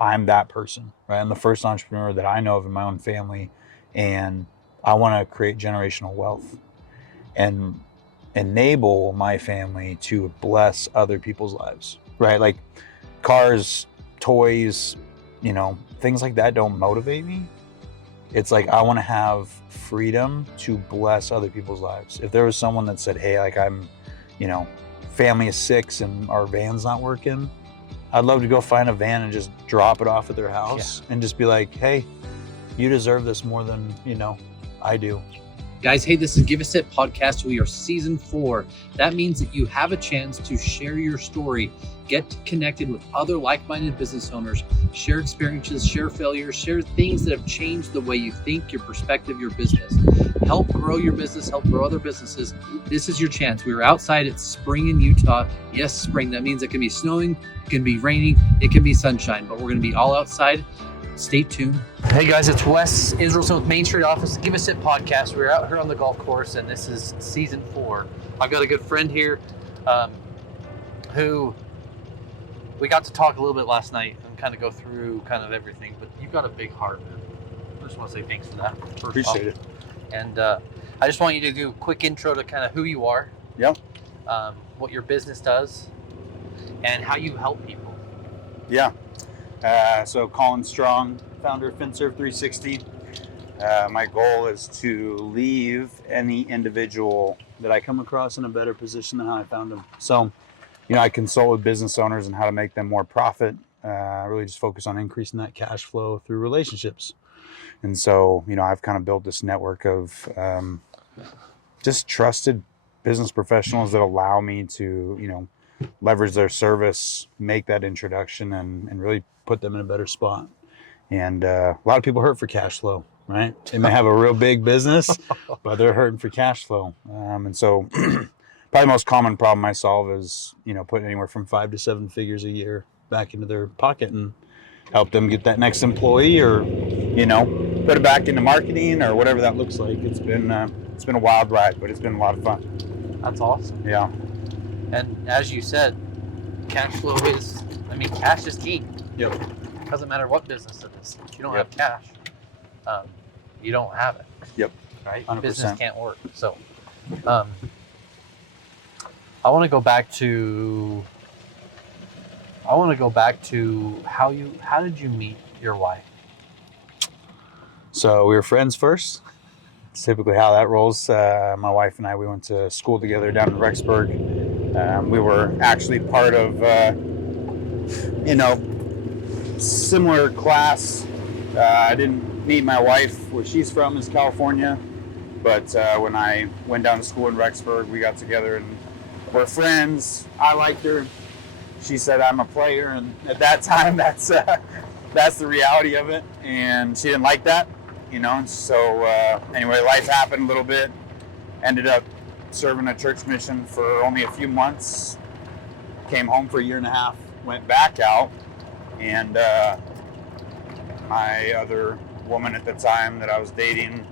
I'm that person, right? I'm the first entrepreneur that I know of in my own family, and I want to create generational wealth and enable my family to bless other people's lives, right? Like cars, toys, things like that don't motivate me. It's like I want to have freedom to bless other people's lives. If there was someone that said, hey, like I'm, family of 6 and our van's not working, I'd love to go find a van and just drop it off at their house and just be like, hey, you deserve this more than, I do. Guys, hey, this is Give a Sip Podcast. We are season 4. That means that you have a chance to share your story, get connected with other like-minded business owners, share experiences, share failures, share things that have changed the way you think, your perspective, your business. Help grow your business, help grow other businesses. This is your chance. We are outside. It's spring in Utah. Yes, spring. That means it can be snowing, it can be raining, it can be sunshine, but we're going to be all outside. Stay tuned. Hey guys, it's Wes Israelson with Main Street Office, Give a Sip Podcast. We're out here on the golf course, and this is season 4. I've got a good friend here who we got to talk a little bit last night and kind of go through kind of everything, but you've got a big heart, man. I just want to say thanks for that. Appreciate it. And I just want you to do a quick intro to kind of who you are, what your business does, and how you help people. Yeah. So Colin Strong, founder of FinServ 360. My goal is to leave any individual that I come across in a better position than how I found them. So, I consult with business owners on how to make them more profit. Really just focus on increasing that cash flow through relationships. And so, I've kind of built this network of just trusted business professionals that allow me to, leverage their service, make that introduction, and really put them in a better spot. And a lot of people hurt for cash flow, right? They may have a real big business, but they're hurting for cash flow. And so probably the most common problem I solve is, putting anywhere from 5 to 7 figures a year back into their pocket and help them get that next employee, or, put it back into marketing or whatever that looks like. It's been a wild ride, but it's been a lot of fun. That's awesome. Yeah. And as you said, cash flow is, cash is key. Yep. Doesn't matter what business it is. If you don't have cash, you don't have it. Yep. Right? 100%. Business can't work. So, I want to go back to how did you meet your wife? So we were friends first. It's typically how that rolls. My wife and I, we went to school together down in Rexburg. We were actually part of, similar class. I didn't meet my wife. Where she's from is California. But when I went down to school in Rexburg, we got together and we're friends. I liked her. She said I'm a player. And at that time, that's the reality of it. And she didn't like that, And so anyway, life happened a little bit. Ended up serving a church mission for only a few months. Came home for a year and a half. Went back out. And my other woman at the time that I was dating,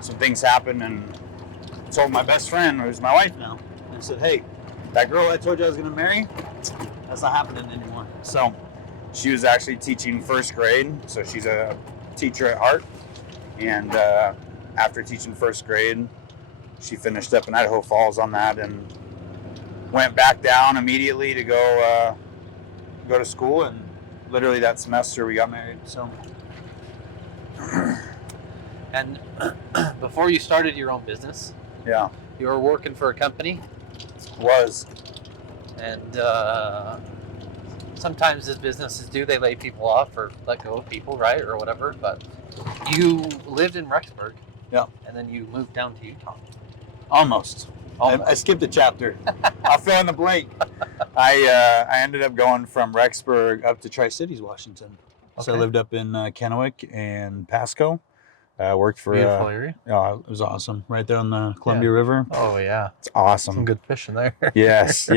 some things happened, and told my best friend, who's my wife now, and said, hey, that girl I told you I was going to marry, that's not happening anymore. So she was actually teaching first grade, so she's a teacher at heart. And after teaching first grade, she finished up in Idaho Falls on that and went back down immediately to go to school, and literally that semester we got married. So, and before you started your own business, you were working for a company. Was. And sometimes as businesses do, they lay people off or let go of people, right, or whatever. But you lived in Rexburg, and then you moved down to Utah. Almost. I skipped a chapter. I'll fill in the blank. I ended up going from Rexburg up to Tri-Cities, Washington. Okay. So I lived up in Kennewick and Pasco. Worked for beautiful area. It was awesome. Right there on the Columbia River. Oh yeah, it's awesome. Some good fish in there. Yes.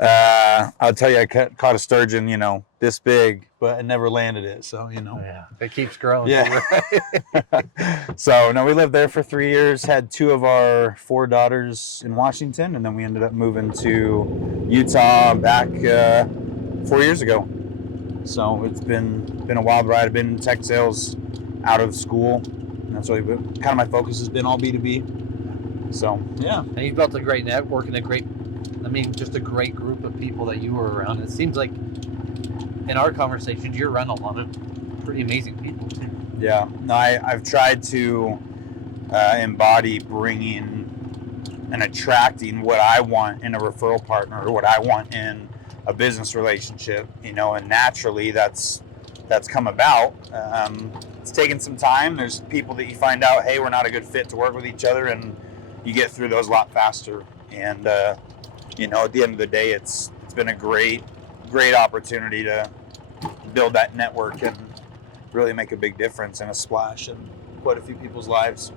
I'll tell you, I caught a sturgeon, this big, but I never landed it. So yeah, it keeps growing. Yeah. So no, we lived there for 3 years. Had 2 of our 4 daughters in Washington, and then we ended up moving to Utah back 4 years ago. So it's been a wild ride. I've been in tech sales out of school. And that's what kind of my focus has been, all B2B. So yeah. And you've built a great network and just a great group of people that you were around. And it seems like in our conversations, you're around a lot of pretty amazing people too. Yeah. No, I've tried to embody bringing and attracting what I want in a referral partner, or what I want in a business relationship, and naturally that's come about. It's taken some time. There's people that you find out, hey, we're not a good fit to work with each other, and you get through those a lot faster. And at the end of the day, it's been a great opportunity to build that network and really make a big difference and a splash in quite a few people's lives.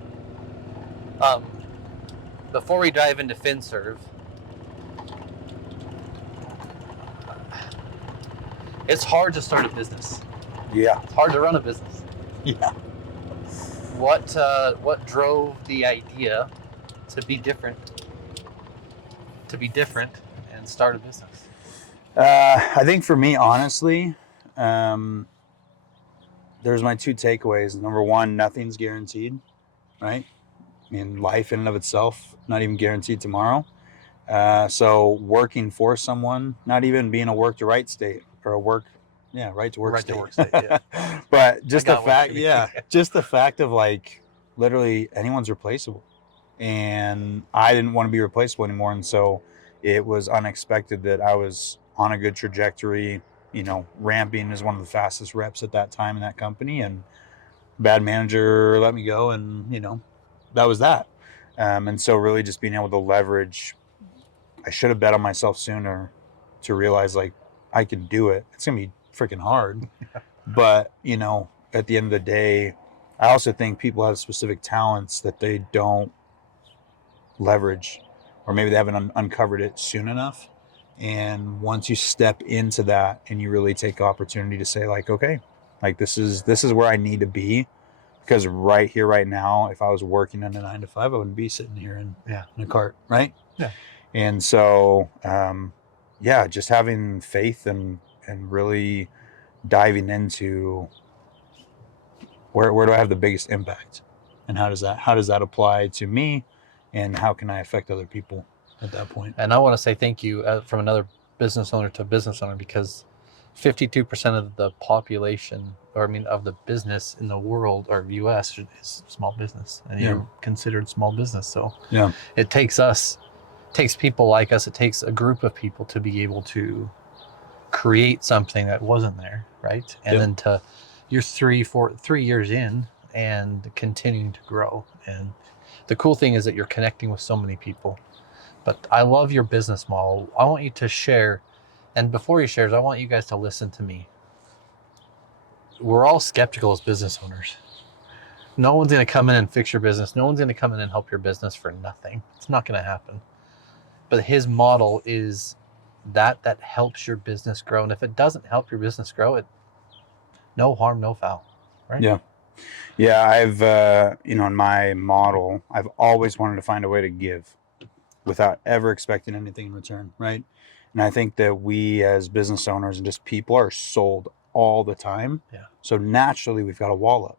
Before we dive into FinServ, it's hard to start a business. Yeah. It's hard to run a business. Yeah. What drove the idea to be different and start a business? I think for me, honestly, there's my two takeaways. Number one, nothing's guaranteed, right? I mean, life in and of itself, not even guaranteed tomorrow. So working for someone, not even being a work to right state, or a right to work state. Yeah. But just the fact of like literally anyone's replaceable, and I didn't want to be replaceable anymore. And so it was unexpected that I was on a good trajectory, ramping as one of the fastest reps at that time in that company, and bad manager let me go, and that was that. And so really just being able to leverage, I should have bet on myself sooner to realize like I can do it. It's gonna be freaking hard, but at the end of the day, I also think people have specific talents that they don't leverage, or maybe they haven't uncovered it soon enough. And once you step into that and you really take opportunity to say like, okay, like this is where I need to be, because right here, right now, if I was working in a 9-to-5, I wouldn't be sitting here in a cart, right? Yeah. And so, just having faith and really diving into where do I have the biggest impact, and how does that apply to me, and how can I affect other people at that point? And I want to say thank you from another business owner to business owner, because 52% of the population, of the business in the world or US is small business, and you're considered small business. So it takes people like us. It takes a group of people to be able to create something that wasn't there, right? And then you're 3 years in and continuing to grow. And the cool thing is that you're connecting with so many people. But I love your business model. I want you to share. And before he shares, I want you guys to listen to me. We're all skeptical as business owners. No one's going to come in and fix your business. No one's going to come in and help your business for nothing. It's not going to happen. But his model is that helps your business grow. And if it doesn't help your business grow, no harm, no foul. Right? Yeah. Yeah. I've, in my model, I've always wanted to find a way to give without ever expecting anything in return. Right. And I think that we as business owners and just people are sold all the time. Yeah. So naturally we've got a wall up.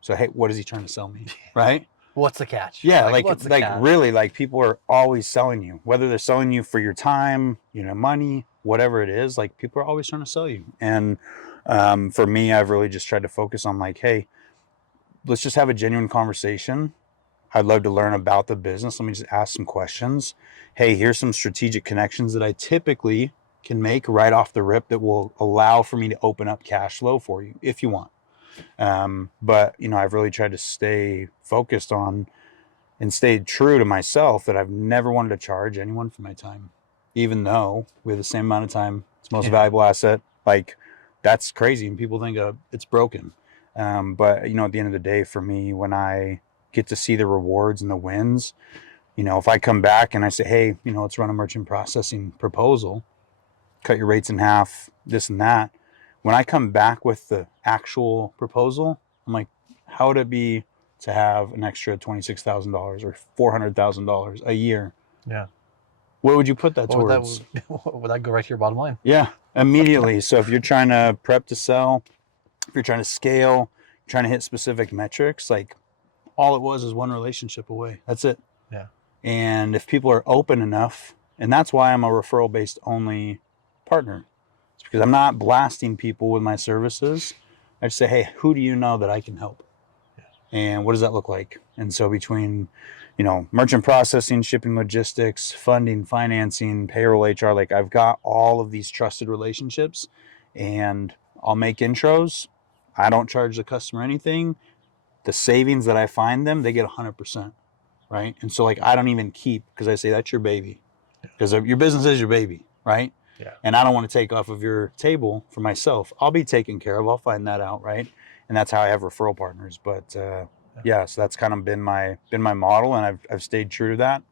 So, hey, what is he trying to sell me? Right. What's the catch? Yeah. Really, like people are always selling you, whether they're selling you for your time, money, whatever it is, like people are always trying to sell you. And for me, I've really just tried to focus on like, hey, let's just have a genuine conversation. I'd love to learn about the business. Let me just ask some questions. Hey, here's some strategic connections that I typically can make right off the rip that will allow for me to open up cash flow for you if you want. But I've really tried to stay focused on and stayed true to myself that I've never wanted to charge anyone for my time, even though we have the same amount of time. It's the most valuable asset. Like that's crazy. And people think it's broken. But at the end of the day, for me, when I get to see the rewards and the wins, if I come back and I say, hey, let's run a merchant processing proposal, cut your rates in half, this and that. When I come back with the actual proposal, I'm like, how would it be to have an extra $26,000 or $400,000 a year? Yeah. What would you put that towards? Would that go right to your bottom line? Yeah. Immediately. So if you're trying to prep to sell, if you're trying to scale, trying to hit specific metrics, like all it was is one relationship away. That's it. Yeah. And if people are open enough, and that's why I'm a referral based only partner. It's because I'm not blasting people with my services. I just say, hey, who do you know that I can help? Yeah. And what does that look like? And so between, merchant processing, shipping logistics, funding, financing, payroll, HR, like I've got all of these trusted relationships, and I'll make intros. I don't charge the customer anything. The savings that I find them, they get 100%. Right. And so like, I don't even keep, because I say that's your baby, because your business is your baby. Right. Yeah. And I don't want to take off of your table for myself. I'll be taken care of. I'll find that out. Right. And that's how I have referral partners. But so that's kind of been my model, and I've stayed true to that.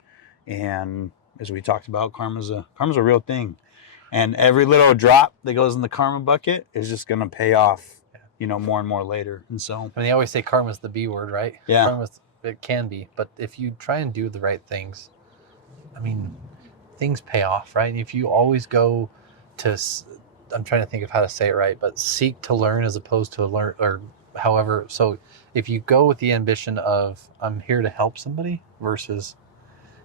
And as we talked about, karma's a real thing, and every little drop that goes in the karma bucket is just going to pay off, more and more later. And so, I mean, they always say karma's the B word, right? Yeah. It can be, but if you try and do the right things, I mean, things pay off, right? And if you always go to, I'm trying to think of how to say it right, but seek to learn as opposed to learn, or however. So if you go with the ambition of, I'm here to help somebody versus,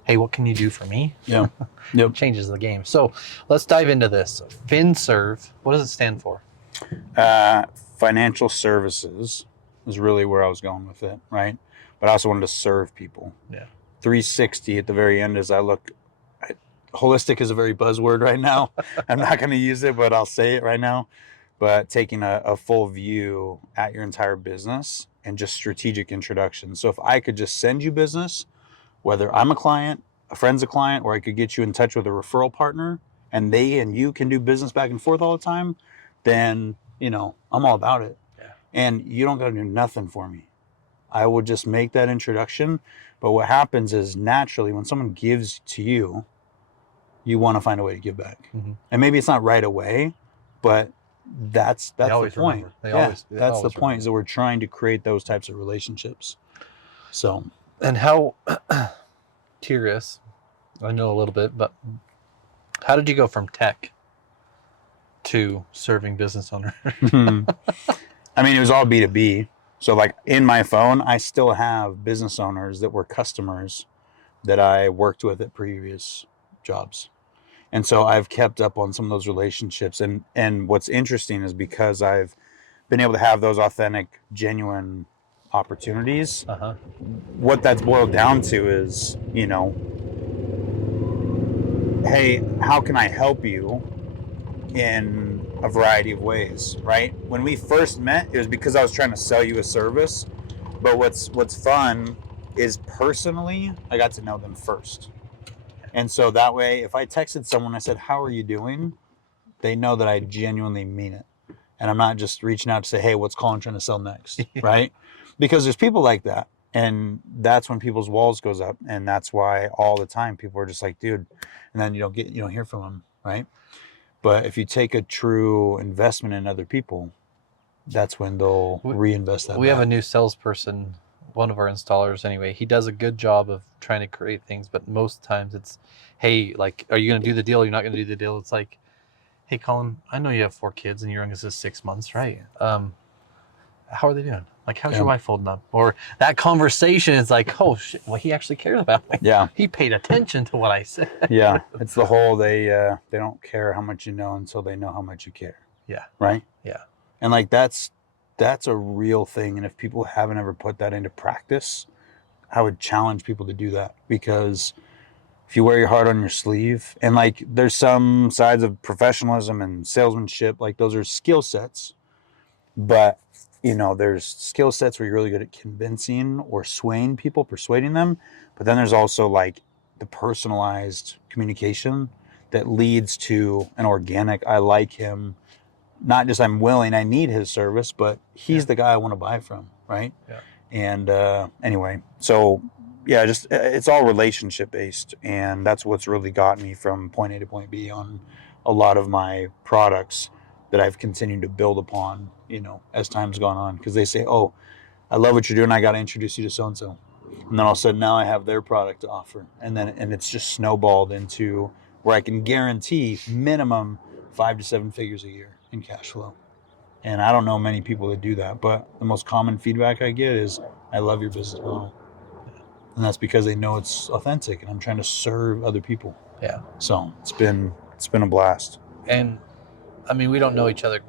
hey, what can you do for me? Yeah. Yep. It changes the game. So let's dive into this. FinServ, what does it stand for? Financial services is really where I was going with it, right? But I also wanted to serve people. Yeah. 360 at the very end as I look. Holistic is a very buzzword right now. I'm not going to use it, but I'll say it right now. But taking a full view at your entire business and just strategic introduction. So if I could just send you business, whether I'm a client, a friend's a client, or I could get you in touch with a referral partner, and they and you can do business back and forth all the time, then, I'm all about it. Yeah. And you don't got to do nothing for me. I will just make that introduction. But what happens is naturally when someone gives to you, you want to find a way to give back. Mm-hmm. And maybe it's not right away, but that's the point. That's the point, is that we're trying to create those types of relationships. So. And how, curious, I know a little bit, but how did you go from tech to serving business owners? I mean, it was all B2B. So like in my phone, I still have business owners that were customers that I worked with at previous jobs. And so I've kept up on some of those relationships. And what's interesting is because I've been able to have those authentic, genuine opportunities, what that's boiled down to is, hey, how can I help you in a variety of ways, right? When we first met, it was because I was trying to sell you a service. But what's fun is personally, I got to know them first. And so that way, if I texted someone, I said, how are you doing? They know that I genuinely mean it. And I'm not just reaching out to say, hey, what's Colin trying to sell next, right? Because there's people like that. And that's when people's walls goes up. And that's why all the time people are just like, dude, and then you don't hear from them, right? But if you take a true investment in other people, that's when they'll reinvest that. We have a new salesperson, one of our installers anyway. He does a good job of trying to create things, but most times it's, hey, like, are you going to do the deal? You're not going to do the deal. It's like, hey, Colin, I know you have 4 kids and your youngest is 6 months, right? How are they doing? Like, how's your wife holding up? Or that conversation is like, oh shit, well, he actually cares about me. Yeah. He paid attention to what I said. Yeah. It's the whole, they don't care how much you know until they know how much you care. Yeah. Right? Yeah. And like, that's a real thing. And if people haven't ever put that into practice, I would challenge people to do that, because if you wear your heart on your sleeve, and like, there's some sides of professionalism and salesmanship, like those are skill sets, but there's skill sets where you're really good at convincing or swaying people, persuading them. But then there's also like the personalized communication that leads to an organic, I like him, not just I'm willing, I need his service, but he's the guy I want to buy from, right? Yeah. And anyway, so yeah, just it's all relationship based, and that's what's really got me from point A to point B on a lot of my products that I've continued to build upon, as time's gone on, because they say, oh, I love what you're doing, I got to introduce you to so and so, and then all of a sudden now I have their product to offer, and it's just snowballed into where I can guarantee minimum 5 to 7 figures a year in cash flow. And I don't know many people that do that, but the most common feedback I get is, I love your business model. And that's because they know it's authentic and I'm trying to serve other people. Yeah. So it's been a blast. And I mean, we don't know each other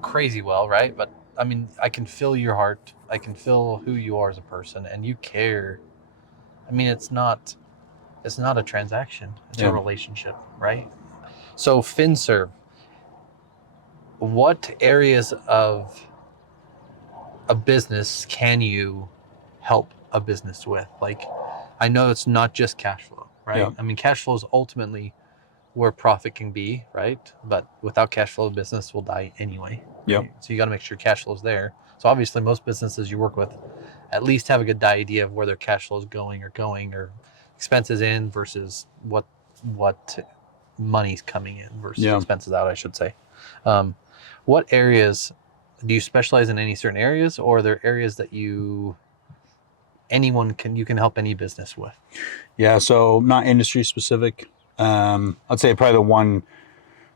crazy well, right? But I mean, I can feel your heart. I can feel who you are as a person, and you care. I mean, it's not a transaction. It's a relationship, right? So FinServ, what areas of a business can you help a business with? Like, I know it's not just cash flow, right? Yeah. I mean, cash flow is ultimately where profit can be, right? But without cash flow, business will die anyway. Yep. Right? So you got to make sure cash flow is there. So obviously, most businesses you work with at least have a good idea of where their cash flow is going, or expenses in versus what money's coming in versus expenses out, I should say. What areas do you specialize in? Any certain areas, or are there areas that you can help any business with? Yeah, so not industry specific. I'd say probably the one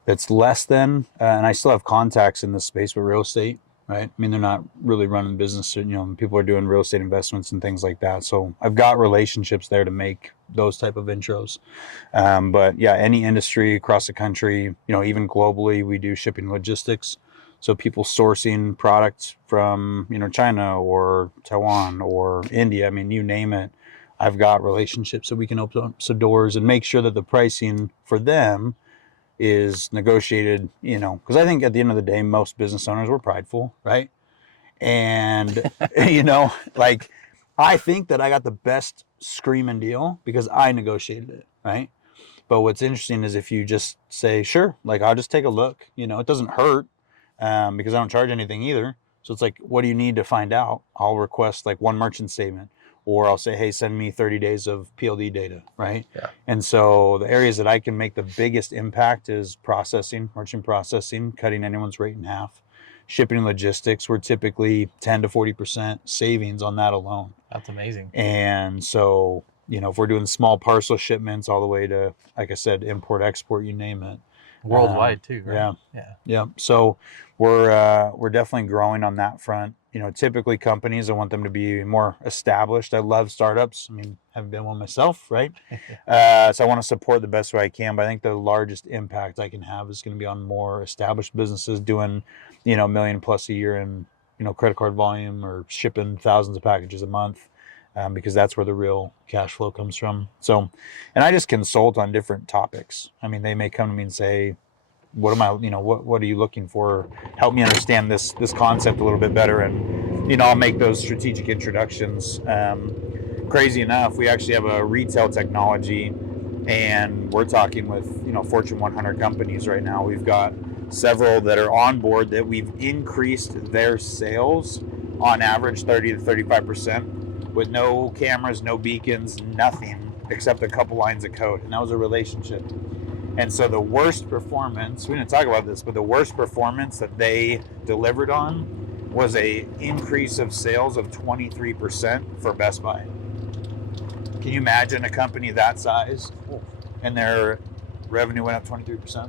that's less than, and I still have contacts in this space with real estate, right? I mean, they're not really running business, people are doing real estate investments and things like that. So I've got relationships there to make those type of intros. But yeah, any industry across the country, even globally, we do shipping logistics. So people sourcing products from, China or Taiwan or India, I mean, you name it. I've got relationships so we can open up some doors and make sure that the pricing for them is negotiated, because I think at the end of the day, most business owners were prideful, right? And, like, I think that I got the best screaming deal because I negotiated it, right? But what's interesting is if you just say, sure, like, I'll just take a look, it doesn't hurt because I don't charge anything either. So it's like, what do you need to find out? I'll request like one merchant statement, or I'll say, hey, send me 30 days of PLD data, right? Yeah. And so the areas that I can make the biggest impact is processing, merchant processing, cutting anyone's rate in half. Shipping and logistics, we're typically 10 to 40% savings on that alone. That's amazing. And so, if we're doing small parcel shipments all the way to, like I said, import, export, you name it. Worldwide too, right? Yeah. So we're definitely growing on that front. Typically companies, I want them to be more established. I love startups. I mean, haven't been one myself, right? So I want to support the best way I can. But I think the largest impact I can have is going to be on more established businesses doing, $1 million plus a year in, credit card volume, or shipping thousands of packages a month. Because that's where the real cash flow comes from. So, and I just consult on different topics. I mean, they may come to me and say, what am I, what are you looking for? Help me understand this concept a little bit better. And, I'll make those strategic introductions. Crazy enough, we actually have a retail technology, and we're talking with, Fortune 100 companies right now. We've got several that are on board that we've increased their sales on average 30 to 35%. With no cameras, no beacons, nothing except a couple lines of code. And that was a relationship. And so the worst performance, we didn't talk about this, but the worst performance that they delivered on was a increase of sales of 23% for Best Buy. Can you imagine a company that size and their revenue went up 23%?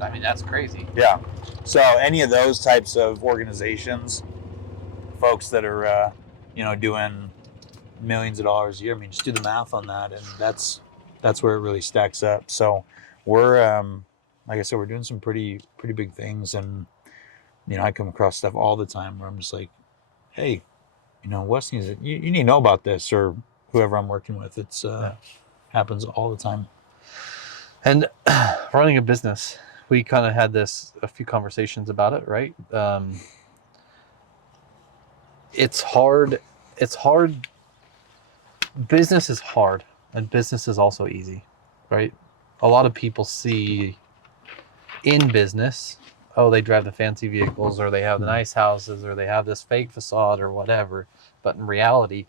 I mean, that's crazy. Yeah. So any of those types of organizations, folks that are, doing millions of dollars a year. I mean, just do the math on that, and that's where it really stacks up. So we're, like I said, we're doing some pretty big things, and I come across stuff all the time where I'm just like, hey, Wes needs it. You need to know about this, or whoever I'm working with. It's happens all the time. And running a business, we kind of had a few conversations about it, right? It's hard. Business is hard, and business is also easy, right? A lot of people see in business, they drive the fancy vehicles, or they have the nice houses, or they have this fake facade or whatever. But in reality,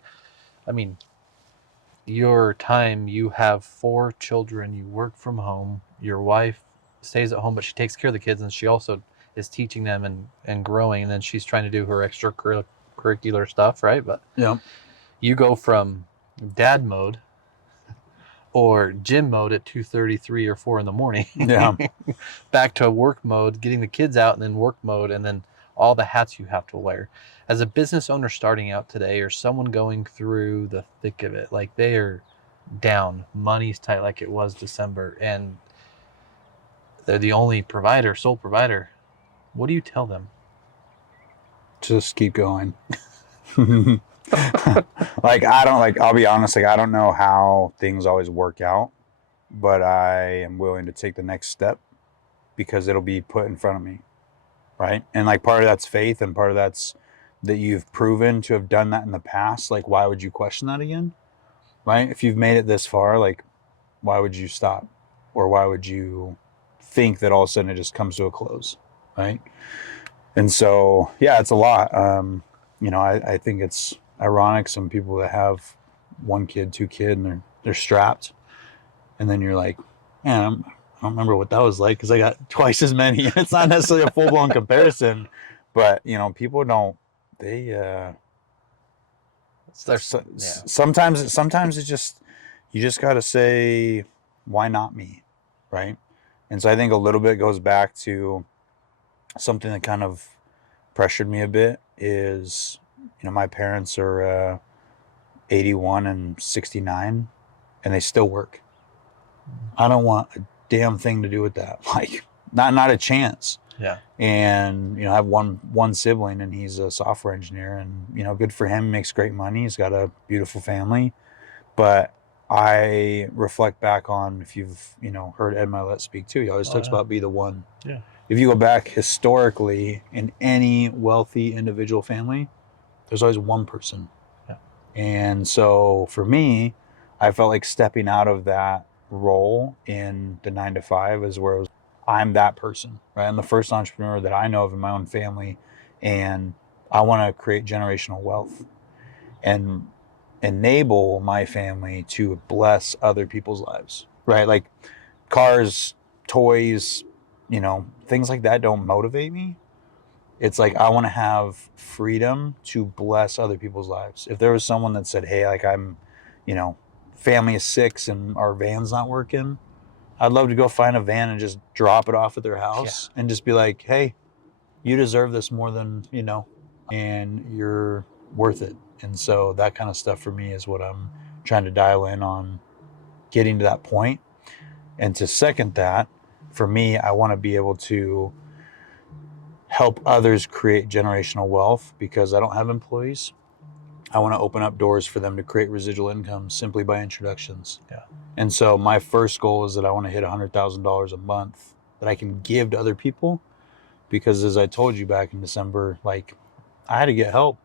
I mean, you have 4 children, you work from home, your wife stays at home, but she takes care of the kids, and she also is teaching them and growing, and then she's trying to do her extracurricular stuff, right? But you go from dad mode or gym mode at 2:30, 3 or 4 in the morning. Yeah. Back to work mode, getting the kids out, and then work mode, and then all the hats you have to wear. As a business owner starting out today, or someone going through the thick of it, like they are down, money's tight like it was December, and they're the only provider, sole provider, what do you tell them? Just keep going. I'll be honest, like I don't know how things always work out, but I am willing to take the next step because it'll be put in front of me. Right. And like part of that's faith and part of that's that you've proven to have done that in the past. Like, why would you question that again? Right. If you've made it this far, like, why would you stop? Or why would you think that all of a sudden it just comes to a close? Right. And so, yeah, it's a lot. I think it's ironic. Some people that have 1 kid, 2 kid, and they're strapped. And then you're like, man, I don't remember what that was like because I got twice as many. It's not necessarily a full blown comparison, but people don't. They sometimes it's just you just got to say, why not me, right? And so I think a little bit goes back to something that kind of pressured me a bit is my parents are 81 and 69 and they still work. I don't want a damn thing to do with that. Like not a chance. Yeah. And I have one sibling and he's a software engineer and good for him, makes great money, he's got a beautiful family. But I reflect back on, if you've heard Ed Milet speak too, he always talks about be the one. Yeah. If you go back historically in any wealthy individual family, there's always one person. Yeah. And so for me, I felt like stepping out of that role in the 9 to 5 is where I'm that person, right? I'm the first entrepreneur that I know of in my own family, and I want to create generational wealth and enable my family to bless other people's lives, right? Like cars, toys, things like that don't motivate me. It's like I want to have freedom to bless other people's lives. If there was someone that said, hey, like I'm, family of 6 and our van's not working, I'd love to go find a van and just drop it off at their house and just be like, hey, you deserve this more than, and you're worth it. And so that kind of stuff for me is what I'm trying to dial in on, getting to that point. And to second that, for me, I want to be able to help others create generational wealth because I don't have employees. I want to open up doors for them to create residual income simply by introductions. Yeah. And so my first goal is that I want to hit $100,000 a month that I can give to other people, because as I told you back in December, like I had to get help.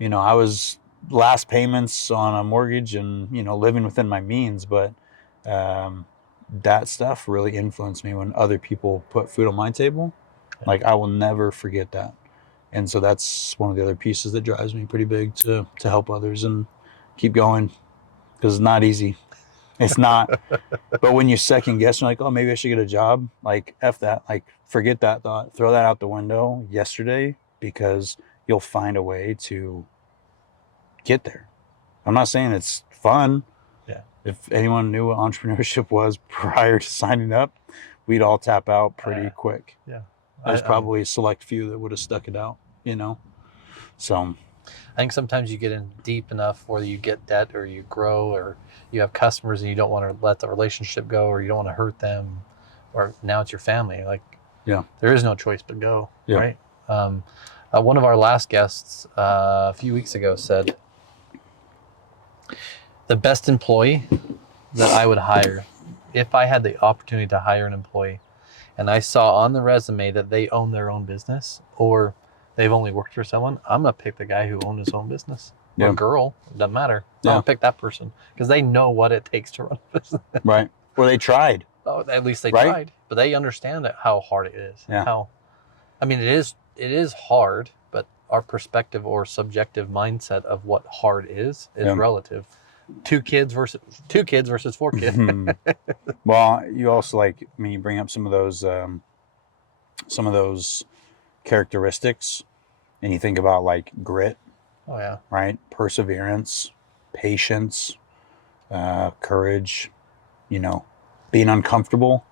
I was last payments on a mortgage and, living within my means, but that stuff really influenced me when other people put food on my table. Like I will never forget that. And so that's one of the other pieces that drives me pretty big to help others and keep going, because it's not easy. It's not. But when you second guess, you're like, oh, maybe I should get a job. Like, F that. Like, forget that thought. Throw that out the window yesterday, because you'll find a way to get there. I'm not saying it's fun. Yeah. If anyone knew what entrepreneurship was prior to signing up, we'd all tap out pretty quick. Yeah. There's probably a select few that would have stuck it out, So I think sometimes you get in deep enough where you get debt or you grow or you have customers and you don't want to let the relationship go or you don't want to hurt them, or now it's your family. Like, there is no choice but go, right? One of our last guests a few weeks ago said, the best employee that I would hire, if I had the opportunity to hire an employee and I saw on the resume that they own their own business or they've only worked for someone, I'm going to pick the guy who owned his own business. Or girl, it doesn't matter. I'm going to pick that person because they know what it takes to run a business. Right. Or they tried. Oh, at least they tried, but they understand how hard it is. Yeah. It is hard, but our perspective or subjective mindset of what hard is relative. 2 kids versus 4 kids. Well, you also you bring up some of those characteristics, and you think about like grit. Oh yeah. Right. Perseverance, patience, courage, being uncomfortable,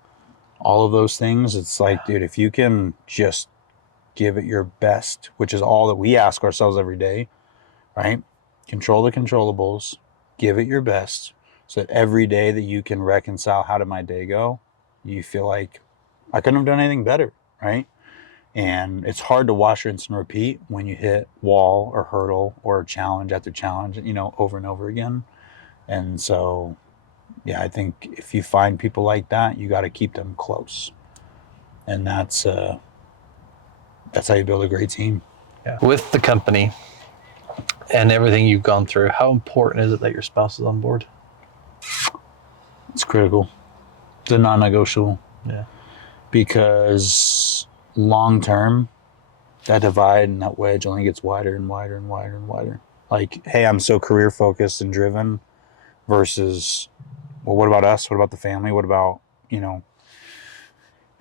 all of those things. It's like, dude, if you can just give it your best, which is all that we ask ourselves every day, right? Control the controllables, give it your best, so that every day that you can reconcile, how did my day go? You feel like I couldn't have done anything better, right? And it's hard to wash, rinse, and repeat when you hit wall or hurdle or challenge after challenge, over and over again. And so, yeah, I think if you find people like that, you got to keep them close. And that's how you build a great team. Yeah. With the company and everything you've gone through, how important is it that your spouse is on board? It's critical. It's a non-negotiable. Yeah. Because long term, that divide and that wedge only gets wider and wider and wider and wider. Like, hey, I'm so career focused and driven versus, well, what about us? What about the family? What about, and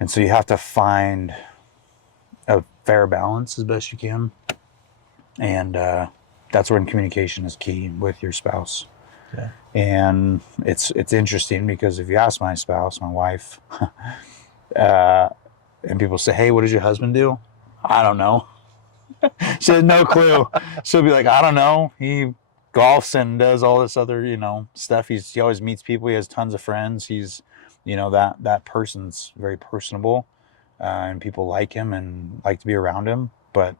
so you have to find a fair balance as best you can. And that's when communication is key with your spouse. Yeah. And it's interesting because if you ask my spouse, my wife, and people say, hey, what does your husband do? I don't know. She has no clue. She'll be like, I don't know. He golfs and does all this other, stuff. He always meets people. He has tons of friends. He's, that person's very personable, and people like him and like to be around him. But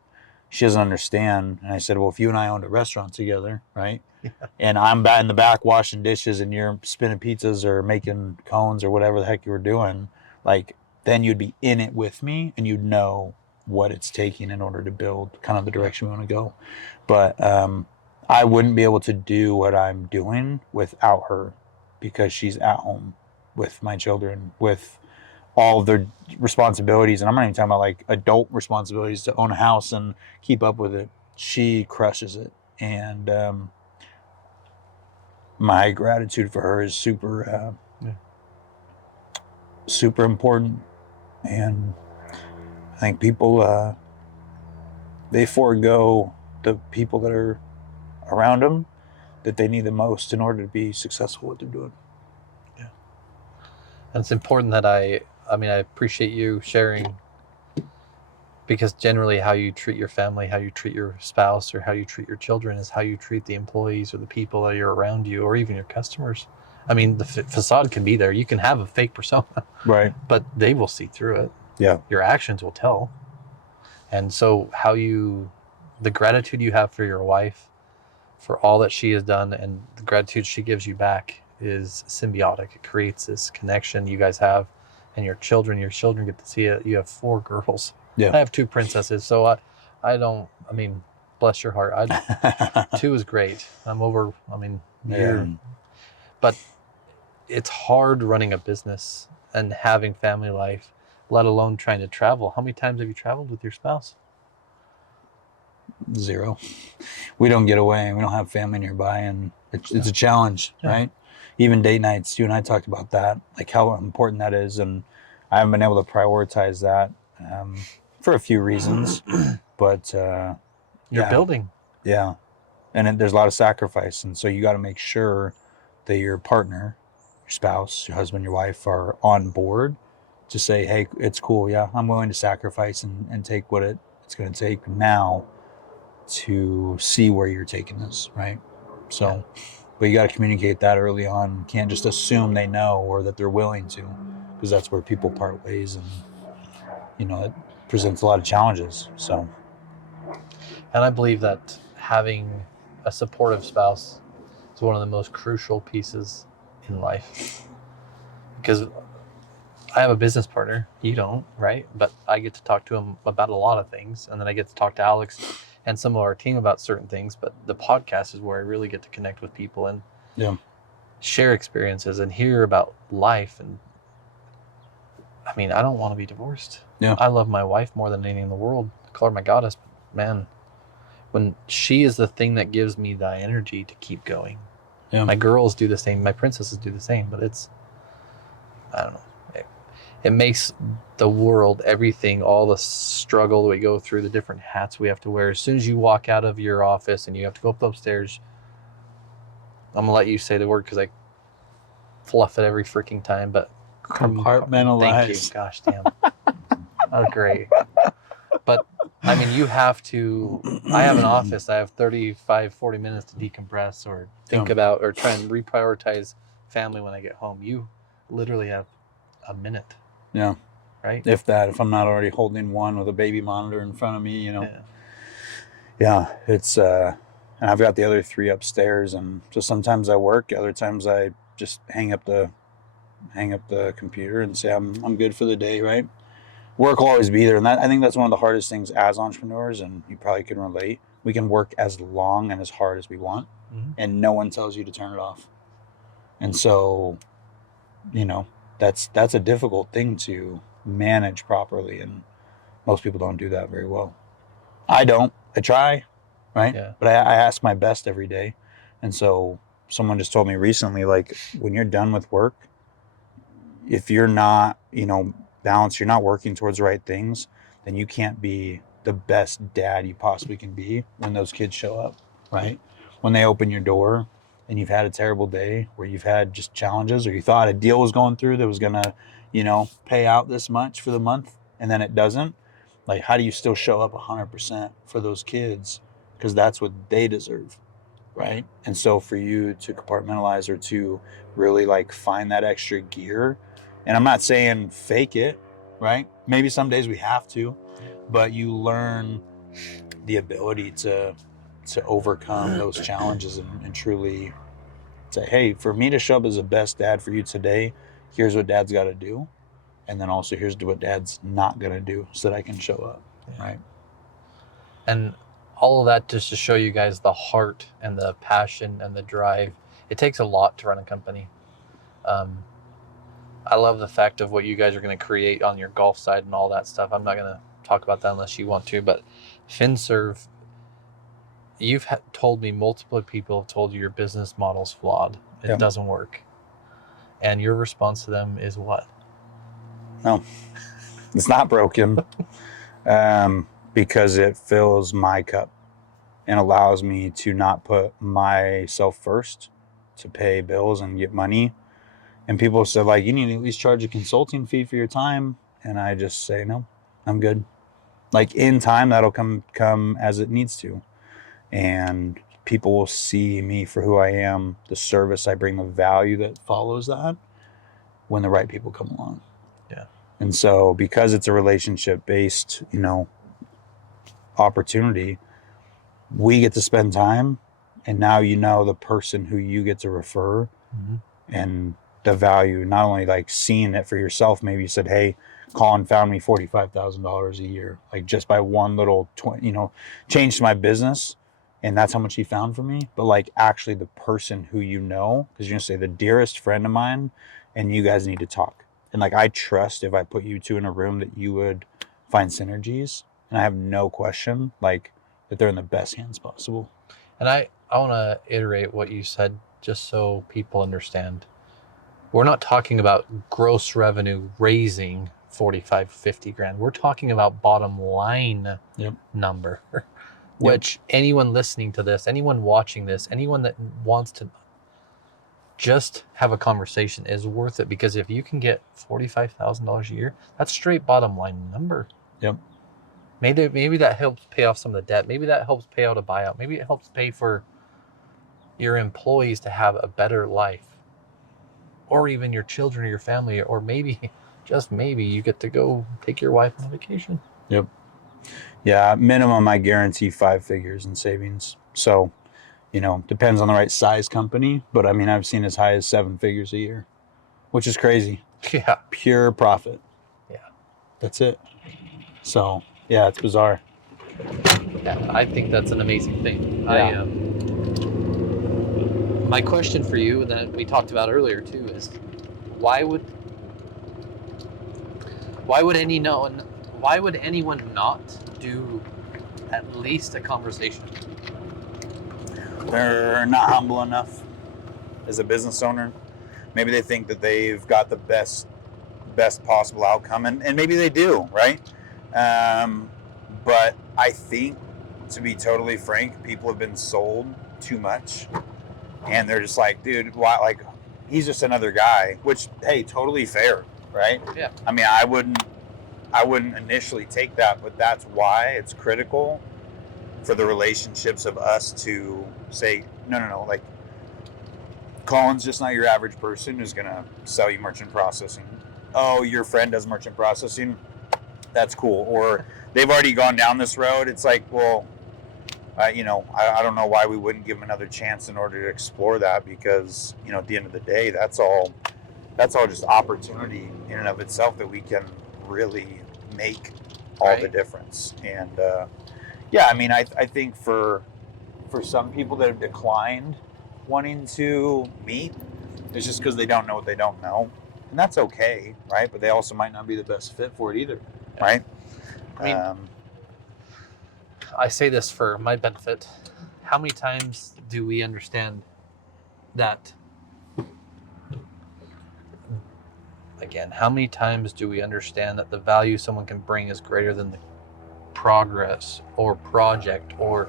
she doesn't understand. And I said, well, if you and I owned a restaurant together, right? Yeah. And I'm in the back washing dishes and you're spinning pizzas or making cones or whatever the heck you were doing, like, then you'd be in it with me and you'd know what it's taking in order to build kind of the direction we want to go. But I wouldn't be able to do what I'm doing without her, because she's at home with my children, with all of their responsibilities. And I'm not even talking about like adult responsibilities to own a house and keep up with it. She crushes it. And my gratitude for her is super important. And I think people, they forego the people that are around them that they need the most in order to be successful what they're doing. Yeah. And it's important that I appreciate you sharing, because generally how you treat your family, how you treat your spouse, or how you treat your children is how you treat the employees or the people that are around you, or even your customers. I mean, the facade can be there. You can have a fake persona, right? But they will see through it. Yeah. Your actions will tell. And so the gratitude you have for your wife, for all that she has done, and the gratitude she gives you back is symbiotic. It creates this connection you guys have, and your children get to see it. You have 4 girls. Yeah. I have 2 princesses. So bless your heart. 2 is great. But it's hard running a business and having family life, let alone trying to travel. How many times have you traveled with your spouse? 0. We don't get away. We don't have family nearby, and it's a challenge, right? Even date nights, you and I talked about that, like how important that is, and I haven't been able to prioritize that for a few reasons, but you're building. Yeah, and there's a lot of sacrifice, and so you got to make sure that your partner, your spouse, your husband, your wife are on board to say, hey, it's cool. Yeah, I'm willing to sacrifice and take what it's going to take now to see where you're taking this, right? So, but you got to communicate that early on. You can't just assume they know or that they're willing to, because that's where people part ways, and it presents a lot of challenges. So, and I believe that having a supportive spouse is one of the most crucial pieces in life, because I have a business partner. You don't, right? But I get to talk to him about a lot of things, and then I get to talk to Alex and some of our team about certain things. But the podcast is where I really get to connect with people and share experiences and hear about life. And I don't want to be divorced. Yeah. I love my wife more than anything in the world. I call her my goddess. Man, when she is the thing that gives me the energy to keep going. Yeah. My girls do the same. My princesses do the same. But I don't know. It makes the world, everything, all the struggle that we go through, the different hats we have to wear. As soon as you walk out of your office and you have to go upstairs, I'm going to let you say the word because fluff it every freaking time, but Compartmentalize. Thank you. Gosh damn. Oh, great. But I mean, you have to, I have an office. I have 35, 40 minutes to decompress or think about or try and reprioritize family when I get home. You literally have a minute. Yeah. Right? If I'm not already holding one with a baby monitor in front of me, you know. Yeah. Yeah, it's and I've got the other 3 upstairs, and just sometimes I work, other times I just hang up the computer and say I'm good for the day, right? Work will always be there, and I think that's one of the hardest things as entrepreneurs, and you probably can relate. We can work as long and as hard as we want, and no one tells you to turn it off. And so, you know, that's a difficult thing to manage properly, and most people don't do that very well. I don't. I try, right? Yeah. But I ask my best every day. And so someone just told me recently, like, when you're done with work, if you're not, balanced, you're not working towards the right things, then you can't be the best dad you possibly can be when those kids show up, right? When they open your door and you've had a terrible day where you've had just challenges, or you thought a deal was going through that was going to, pay out this much for the month, and then it doesn't. Like, how do you still show up 100% for those kids? Because that's what they deserve, right? And so for you to compartmentalize, or to really like find that extra gear, and I'm not saying fake it, right? Maybe some days we have to, but you learn the ability to overcome those challenges and truly say, hey, for me to show up as the best dad for you today, here's what dad's got to do. And then also here's what dad's not going to do so that I can show up, right? And all of that just to show you guys the heart and the passion and the drive. It takes a lot to run a company. I love the fact of what you guys are going to create on your golf side and all that stuff. I'm not going to talk about that unless you want to, but FinServ, you've told me, multiple people have told you your business model's flawed. It doesn't work. And your response to them is what? No, it's not broken, because it fills my cup and allows me to not put myself first to pay bills and get money. And people said, like, you need to at least charge a consulting fee for your time. And I just say, no, I'm good. Like, in time, that'll come as it needs to. And people will see me for who I am, the service I bring, the value that follows that, when the right people come along. Yeah. And so because it's a relationship-based, opportunity, we get to spend time, and now the person who you get to refer, and the value, not only like seeing it for yourself. Maybe you said, hey, Colin found me $45,000 a year, like just by one little, change to my business. And that's how much he found for me. But like actually the person who because you're going to say the dearest friend of mine, and you guys need to talk. And like, I trust if I put you two in a room that you would find synergies. And I have no question, like, that they're in the best hands possible. And I want to iterate what you said just so people understand. We're not talking about gross revenue raising 45, 50 grand. We're talking about bottom line number, which anyone listening to this, anyone watching this, anyone that wants to just have a conversation is worth it. Because if you can get $45,000 a year, that's straight bottom line number. Yep. Maybe that helps pay off some of the debt. Maybe that helps pay out a buyout. Maybe it helps pay for your employees to have a better life, or even your children or your family, or maybe, just maybe, you get to go take your wife on vacation. Yep. Yeah, minimum I guarantee 5 figures in savings. So, depends on the right size company, but I mean, I've seen as high as 7 figures a year, which is crazy. Yeah. Pure profit. Yeah. That's it. So, yeah, it's bizarre. Yeah, I think that's an amazing thing. Yeah. My question for you, and that we talked about earlier too, is why would anyone not do at least a conversation? They're not humble enough as a business owner. Maybe they think that they've got the best possible outcome, and maybe they do, right? But I think, to be totally frank, people have been sold too much, and they're just like, dude, why? Like, he's just another guy, which, hey, totally fair, right? Yeah. I mean, I wouldn't initially take that, but that's why it's critical for the relationships of us to say, no, like, Colin's just not your average person who's going to sell you merchant processing. Oh, your friend does merchant processing. That's cool. Or they've already gone down this road. It's like, well, I don't know why we wouldn't give them another chance in order to explore that, because, at the end of the day, that's all just opportunity in and of itself that we can really make all the difference. And yeah, I mean, I think for some people that have declined wanting to meet, it's just because they don't know what they don't know, and that's okay, right? But they also might not be the best fit for it either, right? I mean, I say this for my benefit. How many times do we understand that? Again, how many times do we understand that the value someone can bring is greater than the progress or project or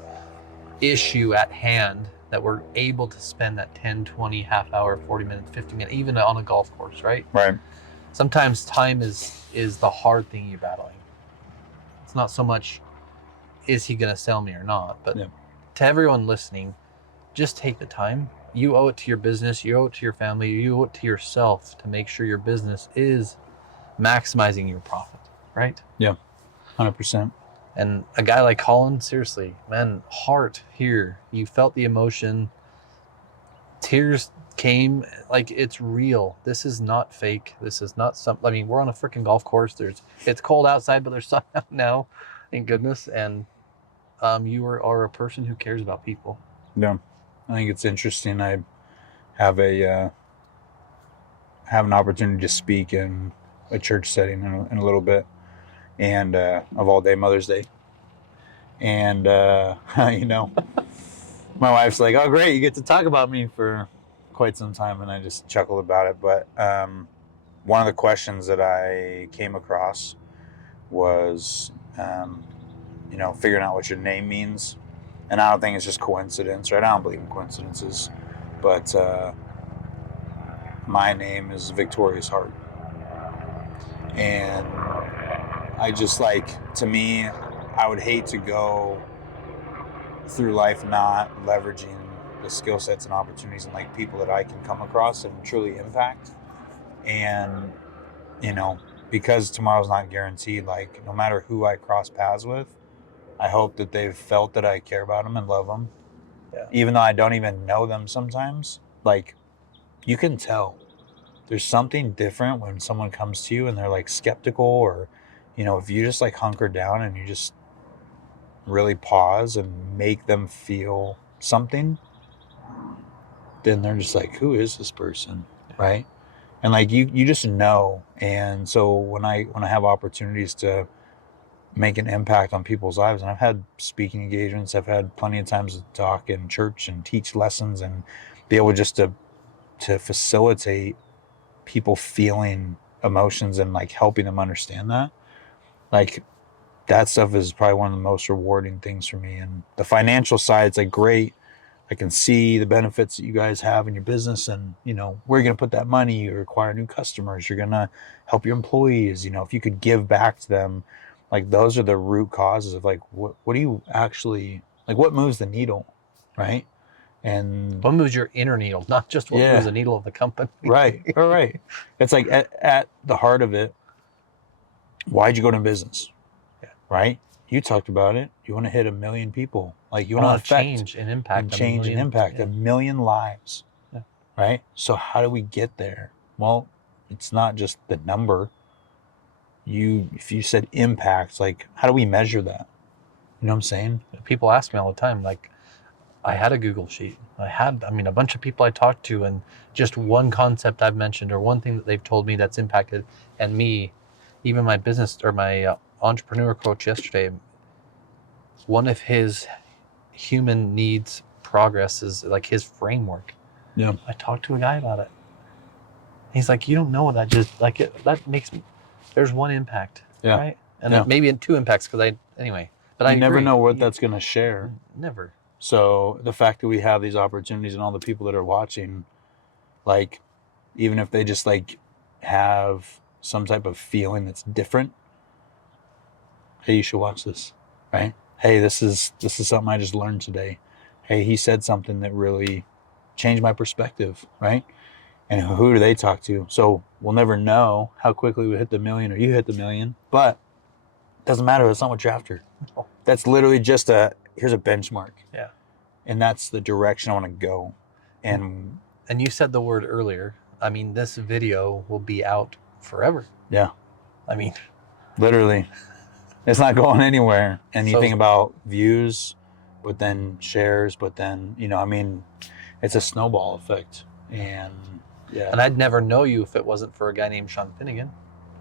issue at hand, that we're able to spend that 10, 20, half hour, 40 minutes, 50 minutes, even on a golf course, right? Right. Sometimes time is the hard thing you're battling. It's not so much, is he going to sell me or not? But to everyone listening, just take the time. You owe it to your business. You owe it to your family. You owe it to yourself to make sure your business is maximizing your profit, right? Yeah, 100%. And a guy like Colin, seriously, man, heart here. You felt the emotion. Tears came, like, it's real. This is not fake. This is not I mean, we're on a freaking golf course. It's cold outside, but there's sun out now. Thank goodness. And you are a person who cares about people. Yeah. I think it's interesting. I have an opportunity to speak in a church setting in a little bit, and of all day, Mother's Day. And my wife's like, "Oh, great, you get to talk about me for quite some time," and I just chuckled about it. But one of the questions that I came across was, figuring out what your name means. And I don't think it's just coincidence, right? I don't believe in coincidences, but my name is Victorious Heart. And I just, to me, I would hate to go through life not leveraging the skill sets and opportunities and people that I can come across and truly impact. And, because tomorrow's not guaranteed, no matter who I cross paths with, I hope that they've felt that I care about them and love them. Yeah. Even though I don't even know them sometimes, you can tell there's something different when someone comes to you and they're skeptical, or, if you just hunker down and you just really pause and make them feel something, then they're just who is this person? Yeah. Right. And you just know. And so when I have opportunities to make an impact on people's lives, and I've had speaking engagements, I've had plenty of times to talk in church and teach lessons and be able just to facilitate people feeling emotions and helping them understand that, that stuff is probably one of the most rewarding things for me. And the financial side, it's great. I can see the benefits that you guys have in your business, and where you're going to put that money. You acquire new customers, you're going to help your employees, if you could give back to them. Those are the root causes of what do you actually, what moves the needle, right? And what moves your inner needle, not just what moves the needle of the company. Right. All right. It's at the heart of it, why'd you go into business? Yeah. Right? You talked about it. You want to hit 1 million people. You want to change and impact a million lives. Yeah. Right? So how do we get there? Well, it's not just the number. If you said impact, how do we measure that? You know what I'm saying? People ask me all the time, I had a Google sheet. a bunch of people I talked to, and just one concept I've mentioned or one thing that they've told me that's impacted, and me, even my business or my entrepreneur coach yesterday, one of his human needs progress is his framework. Yeah. I talked to a guy about it. He's like, you don't know what that just that makes me. There's one impact, right? And then maybe in 2 impacts But you never know what that's going to share. Never. So the fact that we have these opportunities and all the people that are watching, even if they just like have some type of feeling that's different. Hey, you should watch this, right? Hey, this is something I just learned today. Hey, he said something that really changed my perspective, right? And who do they talk to? So we'll never know how quickly we hit the million or you hit the million, but it doesn't matter. That's not what you're after. That's literally just here's a benchmark. Yeah. And that's the direction I want to go. And you said the word earlier. I mean, this video will be out forever. Yeah. I mean, literally, it's not going anywhere. And you So- think about views, but then shares, but then, you know, I mean, it's a snowball effect. And yeah, and I'd never know you if it wasn't for a guy named Sean Finnegan.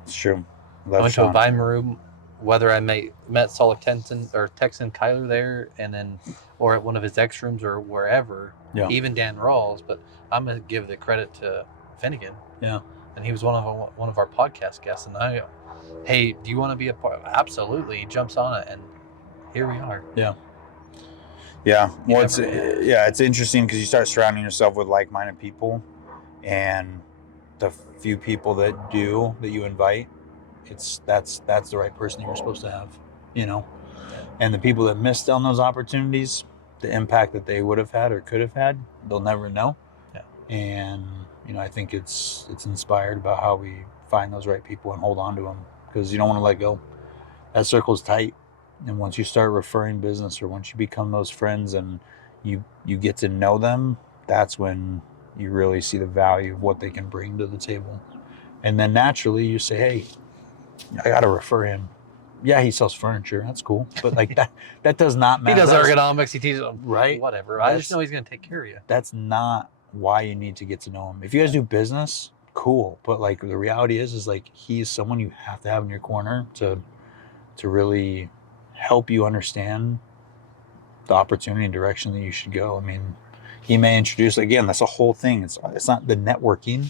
it's true. I went to a Vine room, whether I met Solid Texan Kyler there, and then, or at one of his X rooms or wherever, Yeah. even Dan Rawls. But I'm gonna give the credit to Finnegan. Yeah. And he was one of our podcast guests, and hey, do you want to be a part? Absolutely. He jumps on it, and here we are. Yeah. Well, it's interesting because you start surrounding yourself with like-minded people, and the few people that you invite, that's the right person you're supposed to have, you know. And the people that missed on those opportunities, the impact that they would have had or could have had, they'll never know. Yeah. And you know, I think it's inspired about how we find those right people and hold on to them, because you don't want to let go. That circle's tight. And once you start referring business, or once you become those friends and you get to know them, that's when you really see the value of what they can bring to the table. And then naturally you say, hey, I got to refer him. Yeah, he sells furniture. That's cool. But like that does not matter. He does ergonomics. He teaches them. Right. Whatever. I just know he's going to take care of you. That's not why you need to get to know him. If you guys do business, cool. But like the reality is like he's someone you have to have in your corner to really help you understand the opportunity and direction that you should go. I mean, he may introduce, again, that's a whole thing. It's not the networking.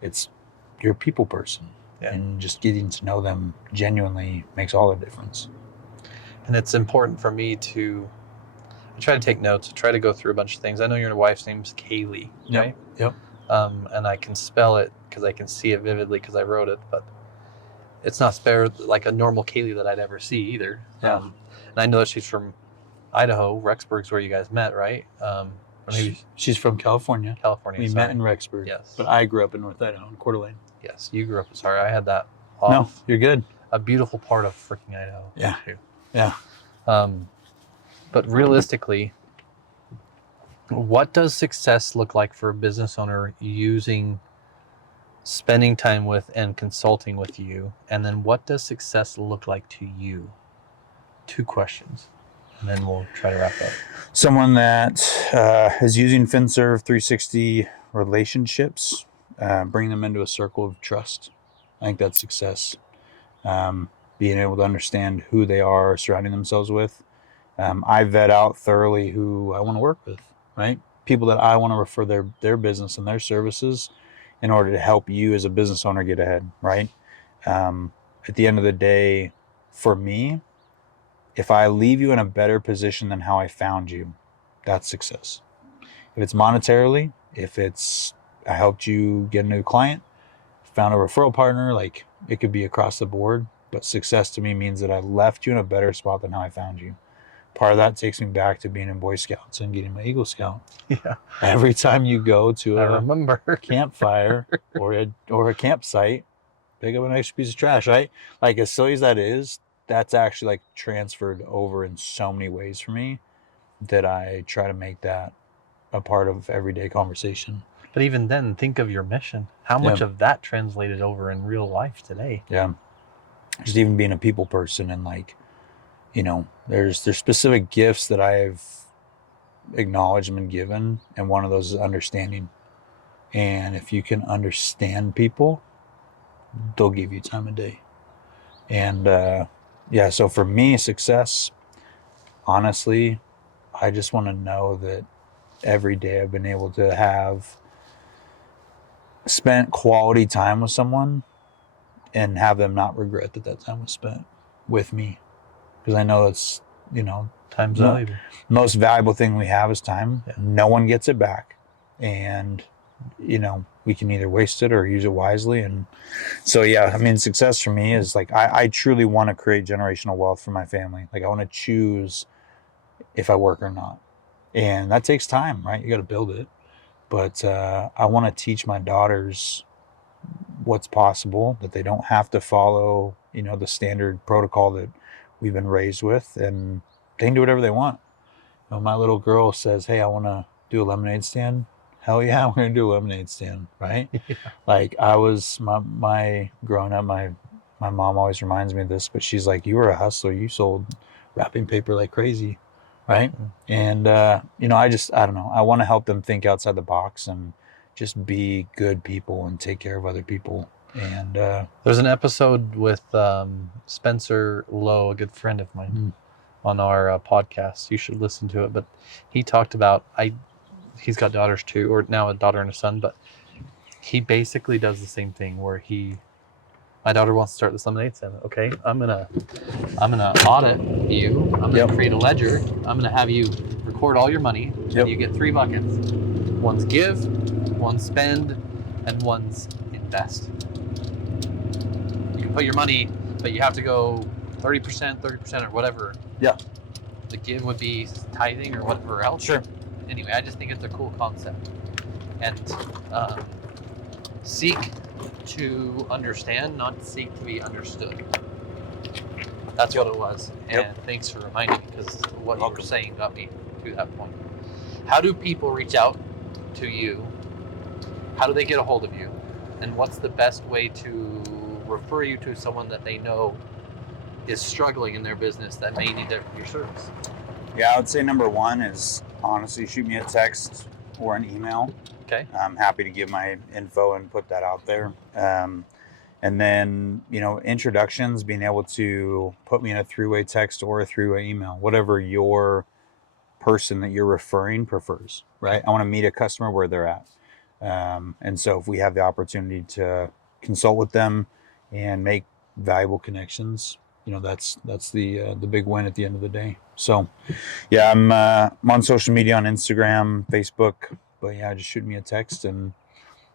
It's you're a people person. Yeah. And just getting to know them genuinely makes all the difference. And it's important for me to try to take notes, try to go through a bunch of things. I know your wife's name's Kaylee, right? Yep. And I can spell it because I can see it vividly because I wrote it, but it's not spelled like a normal Kaylee that I'd ever see either. Yeah. And I know that she's from Idaho. Rexburg's where you guys met, right? Or maybe She's from California. California. We met in Rexburg. Yes. But I grew up in North Idaho, in Coeur d'Alene. Yes, you grew up. Sorry, I had that No, off. you're good. A beautiful part of freaking Idaho. Yeah. Too. Yeah. But realistically, what does success look like for a business owner spending time with and consulting with you? And then what does success look like to you? 2 questions. And then we'll try to wrap up. Someone that is using FinServ 360 relationships, bring them into a circle of trust. I think that's success. Being able to understand who they are surrounding themselves with. I vet out thoroughly who I want to work with, right? People that I want to refer their business and their services in order to help you as a business owner get ahead, right? At the end of the day, for me, if I leave you in a better position than how I found you, that's success. If it's monetarily, if it's I helped you get a new client, found a referral partner, like it could be across the board. But success to me means that I left you in a better spot than how I found you. Part of that takes me back to being in Boy Scouts and getting my Eagle Scout. Yeah. Every time you go to I a remember. campfire or a campsite, pick up an extra piece of trash, right? Like as silly as that is, that's actually like transferred over in so many ways for me that I try to make that a part of everyday conversation. But even then, think of your mission. How much of that translated over in real life today? Yeah. Just even being a people person and like, you know, there's specific gifts that I've acknowledged and been given. And one of those is understanding. And if you can understand people, they'll give you time of day. And so for me, success, honestly, I just want to know that every day I've been able to have spent quality time with someone and have them not regret that time was spent with me. Because I know it's, you know, Time's valuable. most valuable thing we have is time. Yeah. No one gets it back. And we can either waste it or use it wisely. And so, yeah, I mean, success for me is like, I truly want to create generational wealth for my family. Like I want to choose if I work or not. And that takes time, right? You got to build it. But I want to teach my daughters what's possible, that they don't have to follow, the standard protocol that we've been raised with, and they can do whatever they want. My little girl says, hey, I want to do a lemonade stand. Hell yeah, I'm going to do a lemonade stand, right? Yeah. Like I was, my growing up, my mom always reminds me of this, but she's like, you were a hustler. You sold wrapping paper like crazy, right? And, I don't know. I want to help them think outside the box and just be good people and take care of other people. And there's an episode with Spencer Lowe, a good friend of mine, on our podcast. You should listen to it. But he talked about, he's got daughters too, or now a daughter and a son, but he basically does the same thing where my daughter wants to start this lemonade stand. Okay, I'm gonna audit you. I'm gonna create a ledger. I'm gonna have you record all your money, and you get 3 buckets. One's give, one's spend, and one's invest. You can put your money, but you have to go 30% or whatever. Yeah. The give would be tithing or whatever else. Sure. Anyway, I just think it's a cool concept. And seek to understand, not seek to be understood. That's what it was. And thanks for reminding me, because what you were saying got me to that point. How do people reach out to you? How do they get a hold of you? And what's the best way to refer you to someone that they know is struggling in their business that may need your service? Yeah, I would say number one is honestly shoot me a text or an email. Okay. I'm happy to give my info and put that out there. And then, introductions, being able to put me in a 3-way text or a 3-way email, whatever your person that you're referring prefers, right? I want to meet a customer where they're at. And so if we have the opportunity to consult with them and make valuable connections, that's the big win at the end of the day. So yeah, I'm on social media, on Instagram, Facebook, but yeah, just shoot me a text, and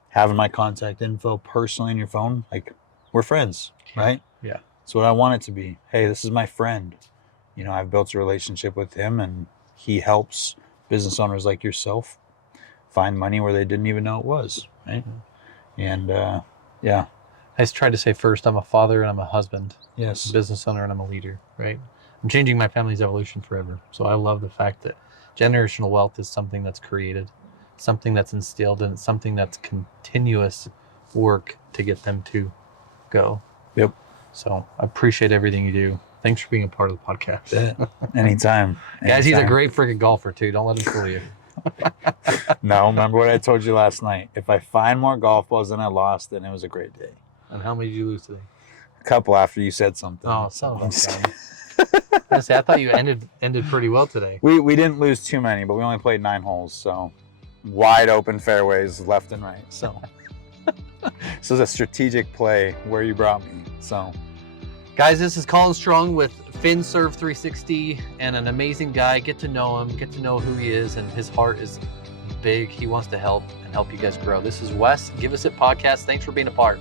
having my contact info personally in your phone, like we're friends, right? Yeah. That's what I want it to be. Hey, this is my friend. I've built a relationship with him, and he helps business owners like yourself find money where they didn't even know it was, right? And yeah. I tried to say first, I'm a father and I'm a husband. Yes. I'm a business owner and I'm a leader, right? I'm changing my family's evolution forever. So I love the fact that generational wealth is something that's created, something that's instilled, and something that's continuous work to get them to go. Yep. So I appreciate everything you do. Thanks for being a part of the podcast. Anytime. Guys, he's a great freaking golfer too. Don't let him fool you. No, remember what I told you last night. If I find more golf balls than I lost, then it was a great day. And how many did you lose today? A couple after you said something. Oh, son of a gun. I thought you ended pretty well today. We didn't lose too many, but we only played 9 holes, so wide open fairways left and right. So this was a strategic play where you brought me. So guys, this is Colin Strong with FinServ 360, and an amazing guy. Get to know him, get to know who he is, and his heart is big. He wants to help and help you guys grow. This is Wes. Give Us It Podcast. Thanks for being a part.